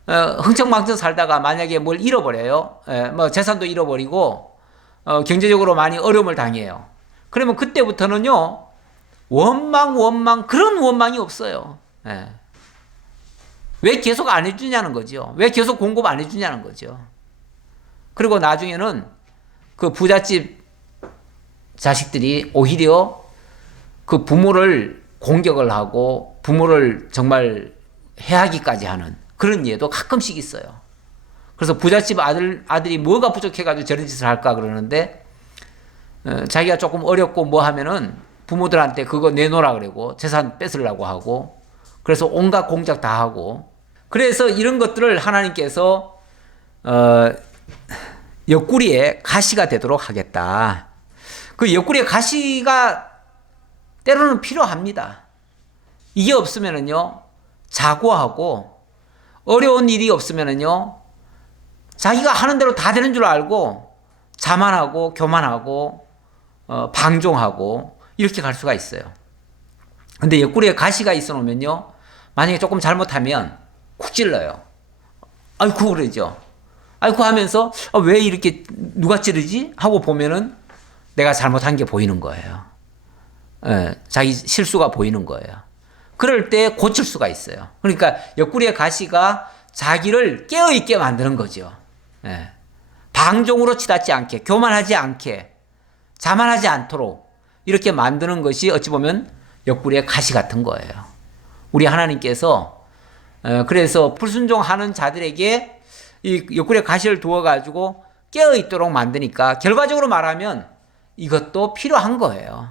흥청망청 살다가 만약에 뭘 잃어버려요. 뭐 재산도 잃어버리고 경제적으로 많이 어려움을 당해요. 그러면 그때부터는요 원망 그런 원망이 없어요. 왜 계속 안 해주냐는 거죠. 왜 계속 공급 안 해주냐는 거죠. 그리고 나중에는 그 부잣집 자식들이 오히려 그 부모를 공격을 하고 부모를 정말 해하기까지 하는 그런 예도 가끔씩 있어요. 그래서 부잣집 아들이 뭐가 부족해가지고 저런 짓을 할까 그러는데 자기가 조금 어렵고 뭐 하면은 부모들한테 그거 내놓으라 그러고 재산 뺏으려고 하고 그래서 온갖 공작 다 하고 그래서 이런 것들을 하나님께서 옆구리에 가시가 되도록 하겠다. 그 옆구리에 가시가 때로는 필요합니다. 이게 없으면은요 자고하고 어려운 일이 없으면은요 자기가 하는 대로 다 되는 줄 알고 자만하고 교만하고 방종하고 이렇게 갈 수가 있어요. 근데 옆구리에 가시가 있어 놓으면요 만약에 조금 잘못하면 쿡 찔러요. 아이쿠 그러죠. 아이쿠 하면서 왜 이렇게 누가 찌르지? 하고 보면은 내가 잘못한 게 보이는 거예요. 자기 실수가 보이는 거예요. 그럴 때 고칠 수가 있어요. 그러니까 옆구리의 가시가 자기를 깨어있게 만드는 거죠. 예. 방종으로 치닫지 않게, 교만하지 않게, 자만하지 않도록 이렇게 만드는 것이 어찌 보면 옆구리의 가시 같은 거예요. 우리 하나님께서 그래서 불순종하는 자들에게 이 옆구리에 가시를 두어가지고 깨어있도록 만드니까 결과적으로 말하면 이것도 필요한 거예요.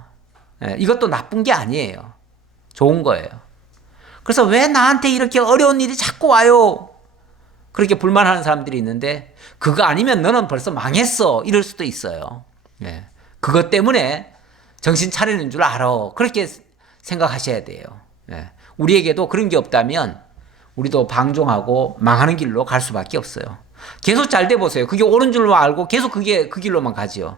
이것도 나쁜 게 아니에요. 좋은 거예요. 그래서 왜 나한테 이렇게 어려운 일이 자꾸 와요? 그렇게 불만하는 사람들이 있는데 그거 아니면 너는 벌써 망했어. 이럴 수도 있어요. 그것 때문에 정신 차리는 줄 알아. 그렇게 생각하셔야 돼요. 우리에게도 그런 게 없다면 우리도 방종하고 망하는 길로 갈 수밖에 없어요. 계속 잘 돼 보세요. 그게 옳은 줄로 알고 계속 그게 그 길로만 가죠.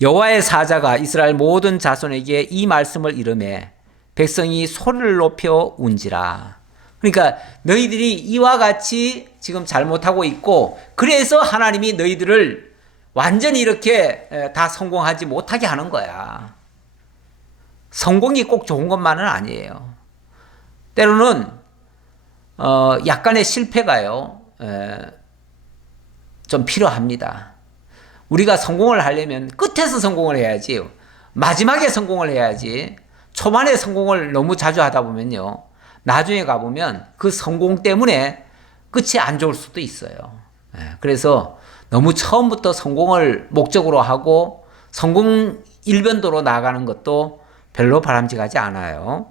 여호와의 사자가 이스라엘 모든 자손에게 이 말씀을 이르매 백성이 소리를 높여 운지라. 그러니까 너희들이 이와 같이 지금 잘못하고 있고 그래서 하나님이 너희들을 완전히 이렇게 다 성공하지 못하게 하는 거야. 성공이 꼭 좋은 것만은 아니에요. 때로는 약간의 실패가요 좀 필요합니다. 우리가 성공을 하려면 끝에서 성공을 해야지 마지막에 성공을 해야지 초반에 성공을 너무 자주 하다 보면요 나중에 가보면 그 성공 때문에 끝이 안 좋을 수도 있어요. 그래서 너무 처음부터 성공을 목적으로 하고 성공 일변도로 나아가는 것도 별로 바람직하지 않아요.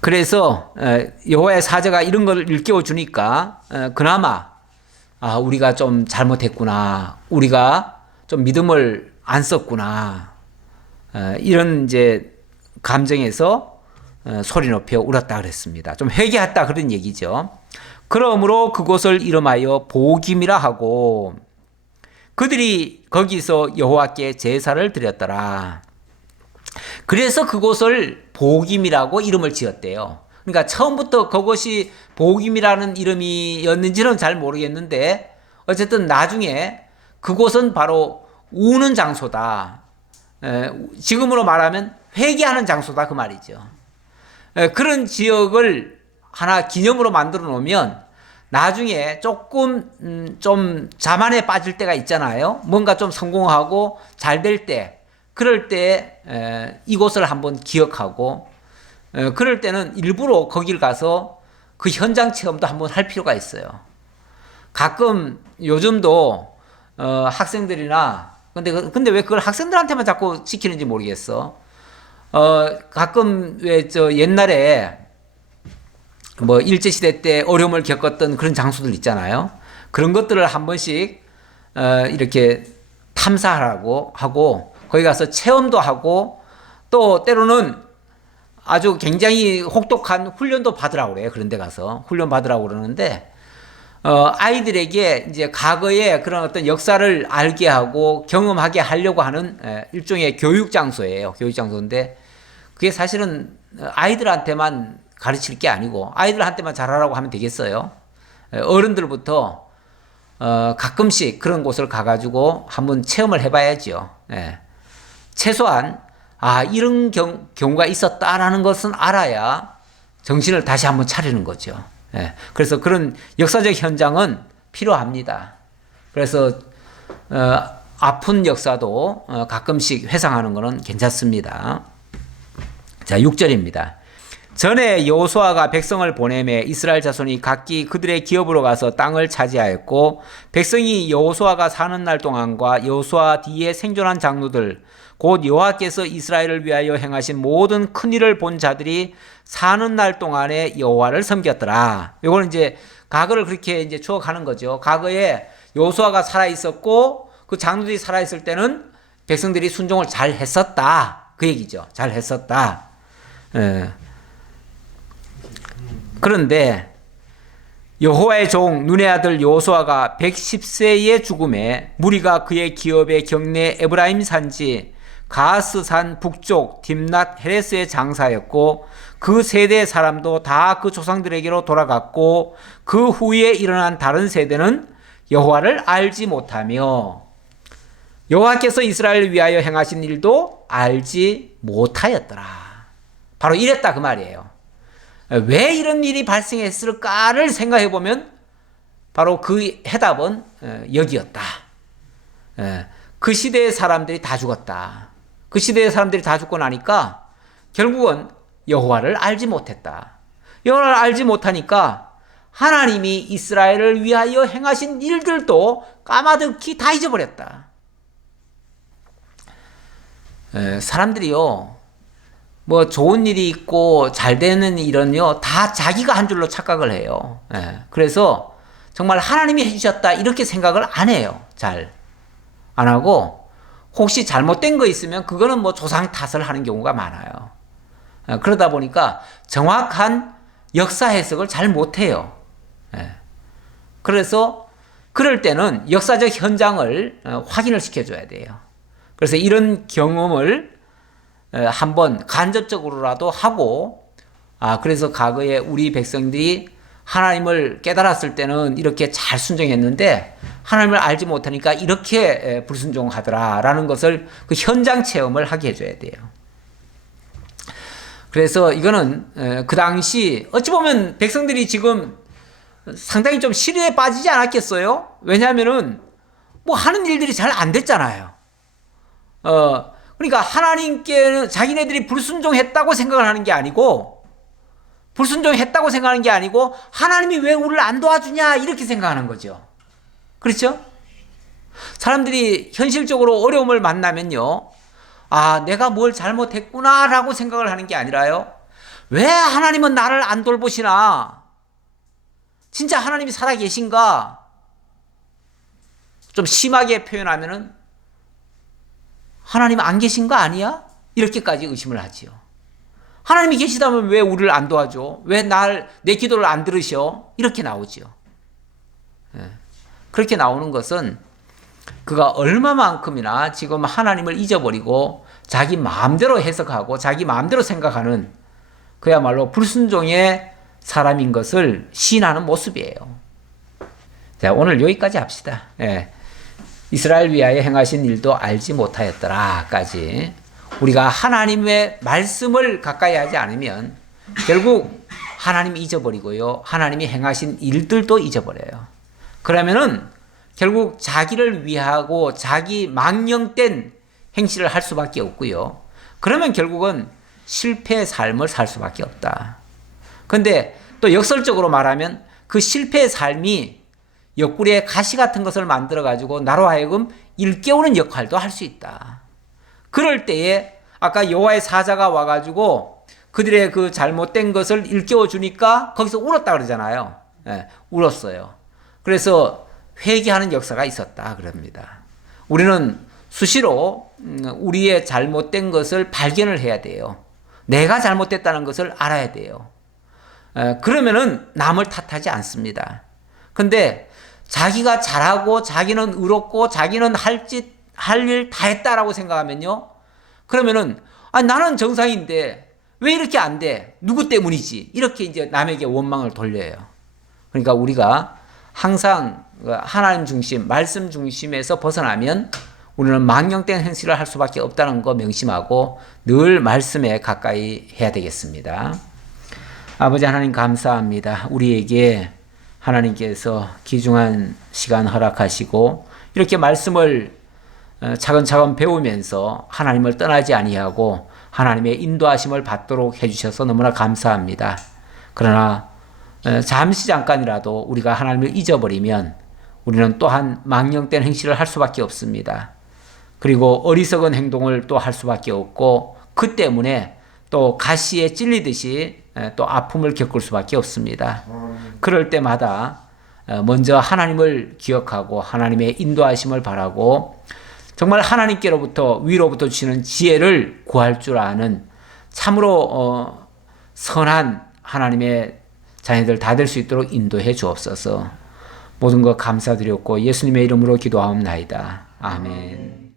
그래서 여호와의 사자가 이런 걸 일깨워 주니까 그나마 우리가 좀 잘못했구나, 우리가 좀 믿음을 안 썼구나, 이런 이제 감정에서 소리 높여 울었다 그랬습니다. 좀 회개했다 그런 얘기죠. 그러므로 그곳을 이름하여 보김이라 하고 그들이 거기서 여호와께 제사를 드렸더라. 그래서 그곳을 보김이라고 이름을 지었대요. 그러니까 처음부터 그것이 보김이라는 이름이었는지는 잘 모르겠는데 어쨌든 나중에 그곳은 바로 우는 장소다. 지금으로 말하면 회개하는 장소다 그 말이죠. 그런 지역을 하나 기념으로 만들어 놓으면 나중에 조금 좀 자만에 빠질 때가 있잖아요. 뭔가 좀 성공하고 잘 될 때, 그럴 때 이곳을 한번 기억하고 그럴 때는 일부러 거길 가서 그 현장 체험도 한번 할 필요가 있어요. 가끔 요즘도 학생들이나 근데 왜 그걸 학생들한테만 자꾸 시키는지 모르겠어. 가끔 왜 옛날에 뭐 일제시대 때 어려움을 겪었던 그런 장소들 있잖아요. 그런 것들을 한 번씩 이렇게 탐사하라고 하고 거기 가서 체험도 하고 또 때로는 아주 굉장히 혹독한 훈련도 받으라고 그래요. 그런 데 가서 훈련 받으라고 그러는데 아이들에게 이제 과거의 그런 어떤 역사를 알게 하고 경험하게 하려고 하는 일종의 교육 장소예요. 교육 장소인데 그게 사실은 아이들한테만 가르칠 게 아니고 아이들한테만 잘하라고 하면 되겠어요. 어른들부터 가끔씩 그런 곳을 가가지고 한번 체험을 해봐야죠. 최소한 이런 경우가 있었다라는 것은 알아야 정신을 다시 한번 차리는 거죠. 그래서 그런 역사적 현장은 필요합니다. 그래서 아픈 역사도 가끔씩 회상하는 것은 괜찮습니다. 자, 6절입니다. 전에 여호수아가 백성을 보내매 이스라엘 자손이 각기 그들의 기업으로 가서 땅을 차지하였고 백성이 여호수아가 사는 날 동안과 여호수아 뒤에 생존한 장로들 곧 여호와께서 이스라엘을 위하여 행하신 모든 큰 일을 본 자들이 사는 날 동안에 여호와를 섬겼더라. 이거는 이제 과거를 그렇게 이제 추억하는 거죠. 과거에 여호수아가 살아 있었고 그 장로들이 살아 있을 때는 백성들이 순종을 잘 했었다. 그 얘기죠. 잘 했었다. 그런데 여호와의 종 눈의 아들 여호수아가 110세의 죽음에 무리가 그의 기업의 경내 에브라임 산지 가스산 북쪽 딥낫 헤레스의 장사였고 그 세대의 사람도 다 그 조상들에게로 돌아갔고 그 후에 일어난 다른 세대는 여호와를 알지 못하며 여호와께서 이스라엘을 위하여 행하신 일도 알지 못하였더라. 바로 이랬다 그 말이에요. 왜 이런 일이 발생했을까를 생각해 보면 바로 그 해답은 여기였다. 그 시대의 사람들이 다 죽었다. 그 시대의 사람들이 다 죽고 나니까 결국은 여호와를 알지 못했다. 여호와를 알지 못하니까 하나님이 이스라엘을 위하여 행하신 일들도 까마득히 다 잊어버렸다. 사람들이요, 뭐 좋은 일이 있고 잘 되는 일은요 다 자기가 한 줄로 착각을 해요. 그래서 정말 하나님이 해주셨다 이렇게 생각을 안 해요. 잘 안 하고 혹시 잘못된 거 있으면 그거는 뭐 조상 탓을 하는 경우가 많아요. 그러다 보니까 정확한 역사 해석을 잘 못해요. 그래서 그럴 때는 역사적 현장을 확인을 시켜줘야 돼요. 그래서 이런 경험을 한번 간접적으로라도 하고, 그래서 과거에 우리 백성들이 하나님을 깨달았을 때는 이렇게 잘 순종했는데 하나님을 알지 못하니까 이렇게 불순종하더라라는 것을 그 현장 체험을 하게 해줘야 돼요. 그래서 이거는 그 당시 어찌 보면 백성들이 지금 상당히 좀 시리에 빠지지 않았겠어요? 왜냐하면은 뭐 하는 일들이 잘 안 됐잖아요. 그러니까 하나님께는 자기네들이 불순종했다고 생각을 하는 게 아니고, 불순종했다고 생각하는 게 아니고 하나님이 왜 우리를 안 도와주냐 이렇게 생각하는 거죠. 그렇죠? 사람들이 현실적으로 어려움을 만나면요, 내가 뭘 잘못했구나 라고 생각을 하는 게 아니라요, 왜 하나님은 나를 안 돌보시나? 진짜 하나님이 살아계신가? 좀 심하게 표현하면은 하나님 안 계신 거 아니야? 이렇게까지 의심을 하지요. 하나님이 계시다면 왜 우리를 안 도와줘? 왜 내 기도를 안 들으셔? 이렇게 나오지요. 그렇게 나오는 것은 그가 얼마만큼이나 지금 하나님을 잊어버리고 자기 마음대로 해석하고 자기 마음대로 생각하는 그야말로 불순종의 사람인 것을 시인하는 모습이에요. 자, 오늘 여기까지 합시다. 이스라엘 위하여 행하신 일도 알지 못하였더라까지. 우리가 하나님의 말씀을 가까이 하지 않으면 결국 하나님이 잊어버리고요, 하나님이 행하신 일들도 잊어버려요. 그러면은 결국 자기를 위하고 자기 망령된 행실을 할 수밖에 없고요, 그러면 결국은 실패의 삶을 살 수밖에 없다. 그런데 또 역설적으로 말하면 그 실패의 삶이 옆구리에 가시 같은 것을 만들어 가지고 나로 하여금 일깨우는 역할도 할 수 있다. 그럴 때에 아까 여호와의 사자가 와가지고 그들의 그 잘못된 것을 일깨워 주니까 거기서 울었다 그러잖아요. 울었어요. 그래서 회개하는 역사가 있었다 그럽니다. 우리는 수시로 우리의 잘못된 것을 발견을 해야 돼요. 내가 잘못됐다는 것을 알아야 돼요. 그러면은 남을 탓하지 않습니다. 근데 자기가 잘하고 자기는 의롭고 자기는 할 일 다 했다라고 생각하면요, 그러면은 나는 정상인데 왜 이렇게 안 돼? 누구 때문이지? 이렇게 이제 남에게 원망을 돌려요. 그러니까 우리가 항상 하나님 중심, 말씀 중심에서 벗어나면 우리는 망령된 행실을 할 수밖에 없다는 거 명심하고 늘 말씀에 가까이 해야 되겠습니다. 아버지 하나님 감사합니다. 우리에게 하나님께서 귀중한 시간 허락하시고 이렇게 말씀을 차근차근 배우면서 하나님을 떠나지 아니하고 하나님의 인도하심을 받도록 해주셔서 너무나 감사합니다. 그러나 잠깐이라도 우리가 하나님을 잊어버리면 우리는 또한 망령된 행실을 할 수밖에 없습니다. 그리고 어리석은 행동을 또 할 수밖에 없고 그 때문에 또 가시에 찔리듯이 또 아픔을 겪을 수밖에 없습니다. 그럴 때마다 먼저 하나님을 기억하고 하나님의 인도하심을 바라고 정말 하나님께로부터 위로부터 주시는 지혜를 구할 줄 아는 참으로 선한 하나님의 자녀들 다 될 수 있도록 인도해 주옵소서. 모든 것 감사드렸고 예수님의 이름으로 기도하옵나이다. 아멘.